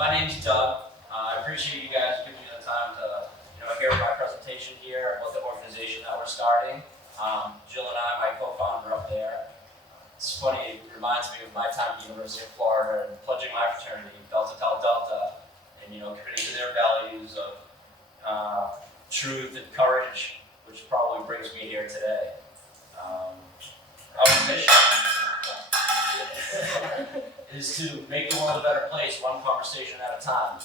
My name's Doug. I appreciate you guys giving me the time to hear my presentation here about the organization that we're starting. Jill and I, my co-founder up there. It's funny, it reminds me of my time at the University of Florida and pledging my fraternity, Delta Tau Delta, and committing to their values of truth and courage, which probably brings me here today. Our mission is to make the world a better place, one conversation at a time.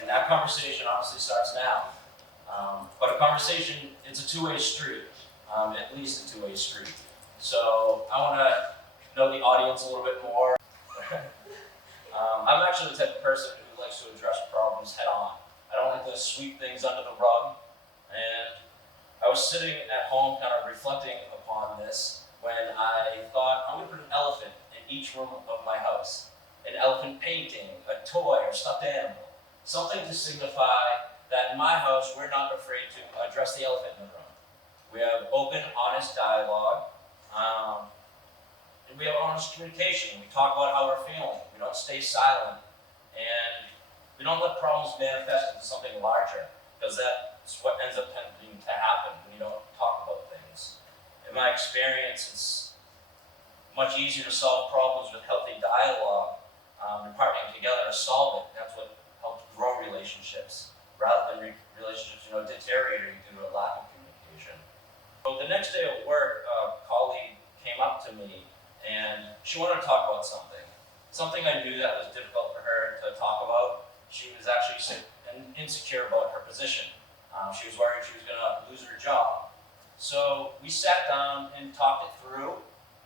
And that conversation obviously starts now. But a conversation, it's a two-way street, at least a two-way street. So I want to know the audience a little bit more. I'm actually the type of person who likes to address problems head on. I don't like to sweep things under the rug. And I was sitting at home kind of reflecting upon this when I thought, I'm going to put an elephant in each room of my house. An elephant painting, a toy or stuffed animal. Something to signify that in my house, we're not afraid to address the elephant in the room. We have open, honest dialogue. And we have honest communication. We talk about how we're feeling. We don't stay silent. And we don't let problems manifest into something larger, because that's what ends up tending to happen when you don't talk about things. In my experience, it's much easier to solve problems with healthy dialogue and partnering together to solve it. That's what helps grow relationships, rather than relationships deteriorating due to a lack of communication. So the next day at work, a colleague came up to me and she wanted to talk about something I knew that was difficult for her to talk about. She was actually insecure about her position. She was worried she was going to lose her job. So we sat down and talked it through,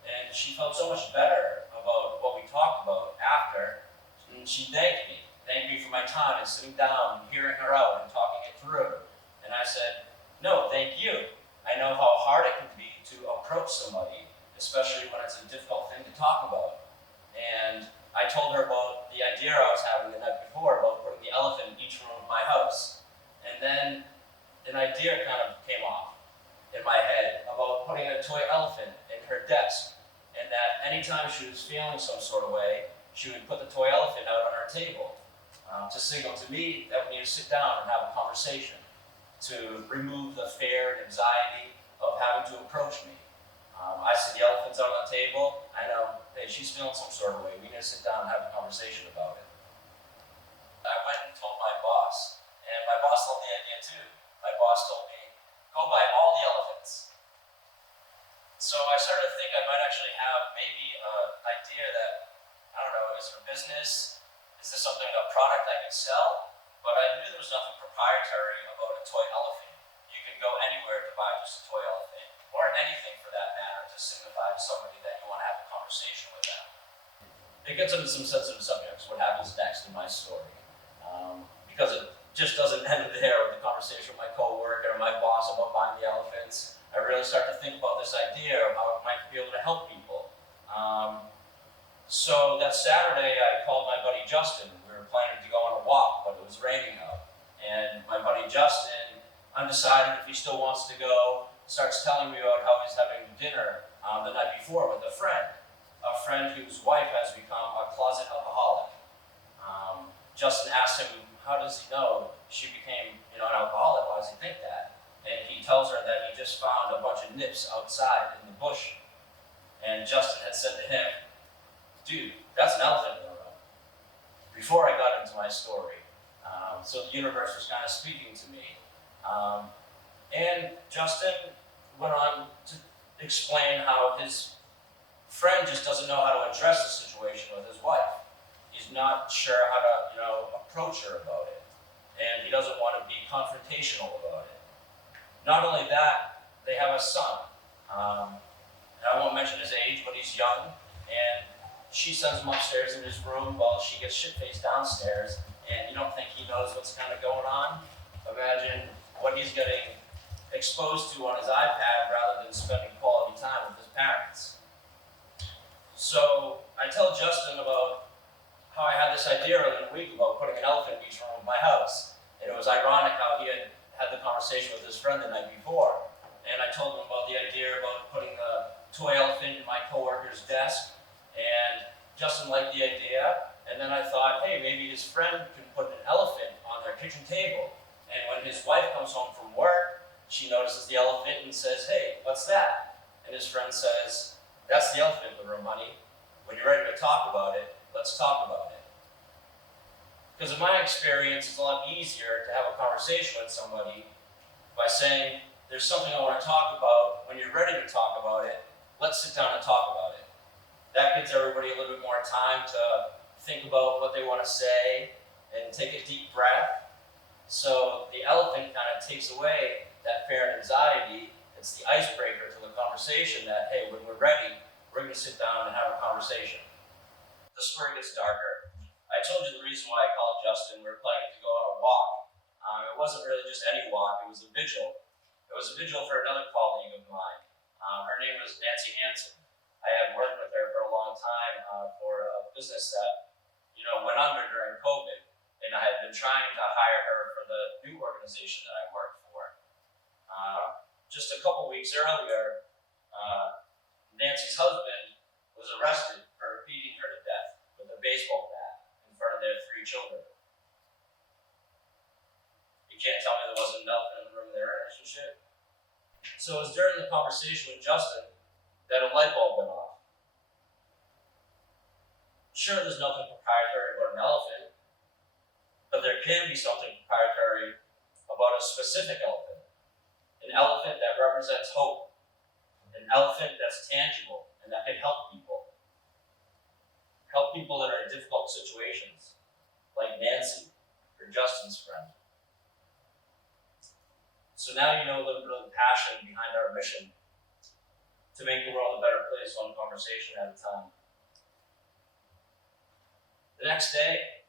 and she felt so much better about what we talked about after, and she thanked me for my time and sitting down and hearing her out and talking it through. And I said, no, thank you. I know how hard it can be to approach somebody, especially when it's a difficult thing to talk about. And I told her about the idea I was having the night before about putting the elephant in each room of my house. And then an idea kind of came off in my head about putting a toy elephant in her desk. And that anytime she was feeling some sort of way, she would put the toy elephant out on her table to signal to me that we need to sit down and have a conversation to remove the fear and anxiety of having to approach me. I see the elephant's out on the table. I know, hey, she's feeling some sort of way. We need to sit down and have a conversation about it. I went and told my boss, and my boss loved the idea too. My boss told me, go buy all the elephants. So I started to think I might actually have maybe an idea that, I don't know, is it a business? Is this something, a product I could sell? But I knew there was nothing proprietary about a toy elephant. You could go anywhere to buy just a toy elephant, or anything for that matter, to signify to somebody that you want to have a conversation with them. It gets into some sensitive subjects, what happens next in my story. Because it just doesn't end there with the conversation with my coworker or my boss about buying the elephants. I really start to think about this idea of how it might be able to help people. So that Saturday, I called my buddy Justin. We were planning to go on a walk, but it was raining out. And my buddy Justin, undecided if he still wants to go, starts telling me about how he's having dinner the night before with a friend whose wife has become a closet alcoholic. Justin asked him, how does he know she became an alcoholic? Why does he think that? And he tells her that he just found a bunch of nips outside in the bush. And Justin had said to him, dude, that's an elephant in the room. Before I got into my story. So the universe was kind of speaking to me. And Justin went on to explain how his friend just doesn't know how to address the situation with his wife. He's not sure how to, approach her about it. And he doesn't want to be confrontational about it. Not only that, they have a son. And I won't mention his age, but he's young. And she sends him upstairs in his room while she gets shit-faced downstairs. And you don't think he knows what's kind of going on? Imagine what he's getting exposed to on his iPad rather than spending quality time with his parents. So I tell Justin about how I had this idea earlier in the week about putting an elephant in each room of my house. And it was ironic how he had the conversation with his friend the night before. And I told him about the idea about putting a toy elephant in my coworker's desk. And Justin liked the idea. And then I thought, hey, maybe his friend can put an elephant on their kitchen table. And when his wife comes home from work, she notices the elephant and says, hey, what's that? And his friend says, that's the elephant in the room, honey. When you're ready to talk about it, let's talk about it. Because in my experience, it's a lot easier to have a conversation with somebody by saying, there's something I want to talk about. When you're ready to talk about it, let's sit down and talk about it. That gives everybody a little bit more time to think about what they want to say and take a deep breath. So the elephant kind of takes away that fear and anxiety. It's the icebreaker to the conversation that, hey, when we're ready, we're going to sit down and have a conversation. The story gets darker. I told you the reason why I called Justin. We were planning to go on a walk. It wasn't really just any walk, it was a vigil. It was a vigil for another colleague of mine. Her name was Nancy Hansen. I had worked with her for a long time for a business that went under during COVID. And I had been trying to hire her for the new organization that I worked for. Just a couple weeks earlier, Nancy's husband was arrested for beating her to death with a baseball bat in front of their 3 children. You can't tell me there wasn't enough in the room of their relationship. So it was during the conversation with Justin that a light bulb went off. Sure, there's nothing proprietary about an elephant, but there can be something proprietary about a specific elephant. An elephant that represents hope. An elephant that's tangible and that can help people. Help people that are in difficult situations, like Nancy or Justin's friend. So now you know a little bit of the passion behind our mission to make the world a better place one conversation at a time. The next day,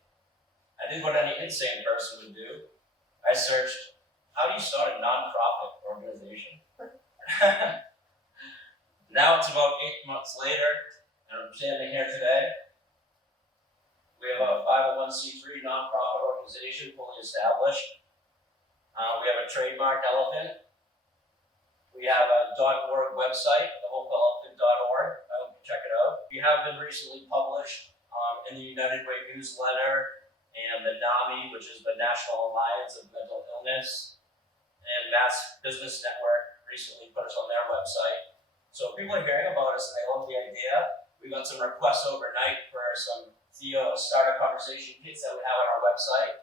I did what any insane person would do. I searched, how do you start a nonprofit organization? Now it's about 8 months later, and I'm standing here today. We have a 501c3 nonprofit organization fully established. We have a trademarked elephant. We have a .org website, thehopeelephant.org. I hope you check it out. We have been recently published in the United Way newsletter and the NAMI, which is the National Alliance of Mental Illness, and Mass Business Network recently put us on their website. So people are hearing about us and they love the idea. We got some requests overnight for some THEO starter conversation kits that we have on our website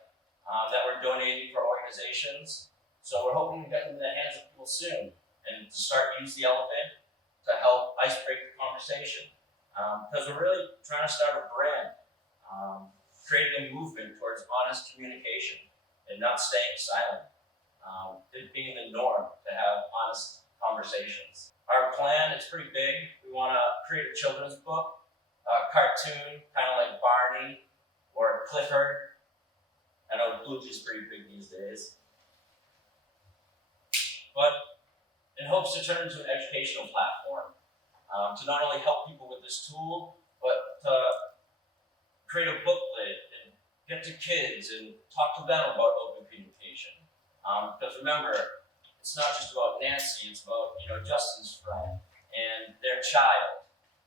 that we're donating for organizations. So we're hoping to get them in the hands of people soon and to start use the elephant to help ice break the conversation. Because we're really trying to start a brand, creating a movement towards honest communication and not staying silent. It being the norm to have honest conversations. Our plan is pretty big. We want to create a children's book, a cartoon, kind of like Barney or Clifford. I know Bluetooth is pretty big these days. But in hopes to turn into an educational platform, to not only help people with this tool, but to create a booklet and get to kids and talk to them about open communication. Because remember, it's not just about Nancy, it's about Justin's friend and their child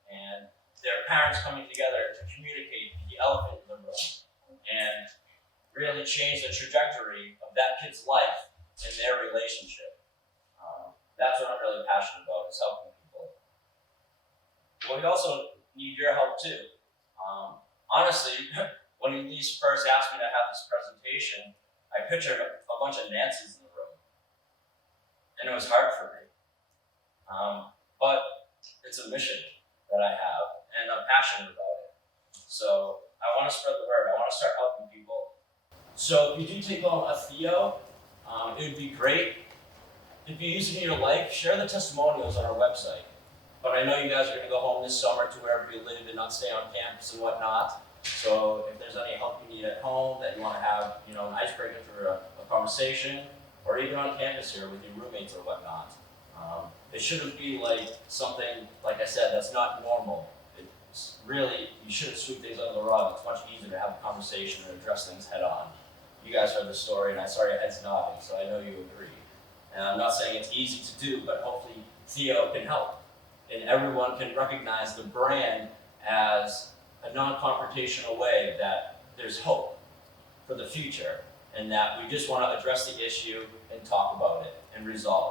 and their parents coming together to communicate the elephant in the room and really change the trajectory of that kid's life and their relationship. That's what I'm really passionate about, is helping people. But we also need your help too. Honestly, when Elise first asked me to have this presentation, I pictured a bunch of Nancys in the room. And it was hard for me. But it's a mission that I have, and I'm passionate about it. So I want to spread the word. I want to start helping people. So if you do take on a THEO, it would be great. If you use it in your life, share the testimonials on our website. But I know you guys are going to go home this summer to wherever you live and not stay on campus and whatnot. So if there's any help you need at home that you want to have, an icebreaker through a conversation, or even on campus here with your roommates or whatnot, it shouldn't be like something, like I said, that's not normal. It's really, you shouldn't sweep things under the rug. It's much easier to have a conversation and address things head on. You guys heard the story, and I saw your heads nodding, so I know you agree. And I'm not saying it's easy to do, but hopefully THEO can help. And everyone can recognize the brand as a non-confrontational way that there's hope for the future, and that we just want to address the issue and talk about it and resolve it.